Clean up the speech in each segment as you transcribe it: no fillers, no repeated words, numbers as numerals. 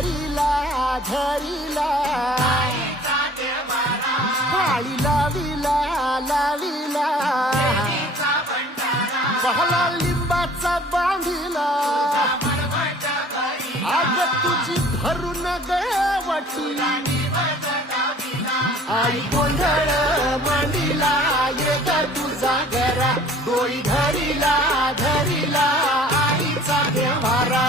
धरिला धरिला पाळी लाविला लाविला पहला लिंबाचा बांधिला आग तुझी भरून गवटी आई गोंधळ मांडिला ये ग तुझा घरा डोळी धरिला धरिला आईचा देवारा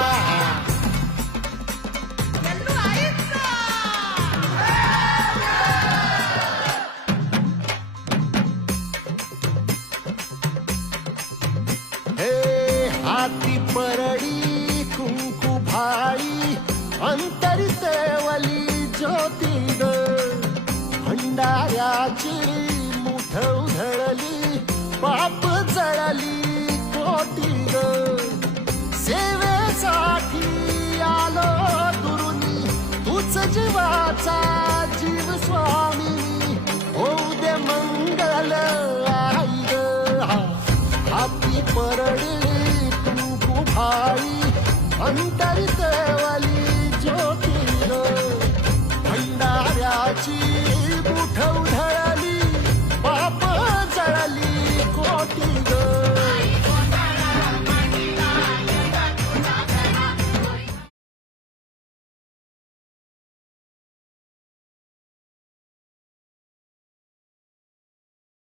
हाती परडी कुंकू भाई अंतरी सेवली ज्योती ग भंडाऱ्याची मुठ उधळली पाप जळली कोटी ग सेवेसाठी आलो दुरुनी तूच जीवाचा जीव स्वामी होऊ दे मंगल आई ग हाती परडी भाई अंतरी सेवली ज्योती भंडाऱ्याची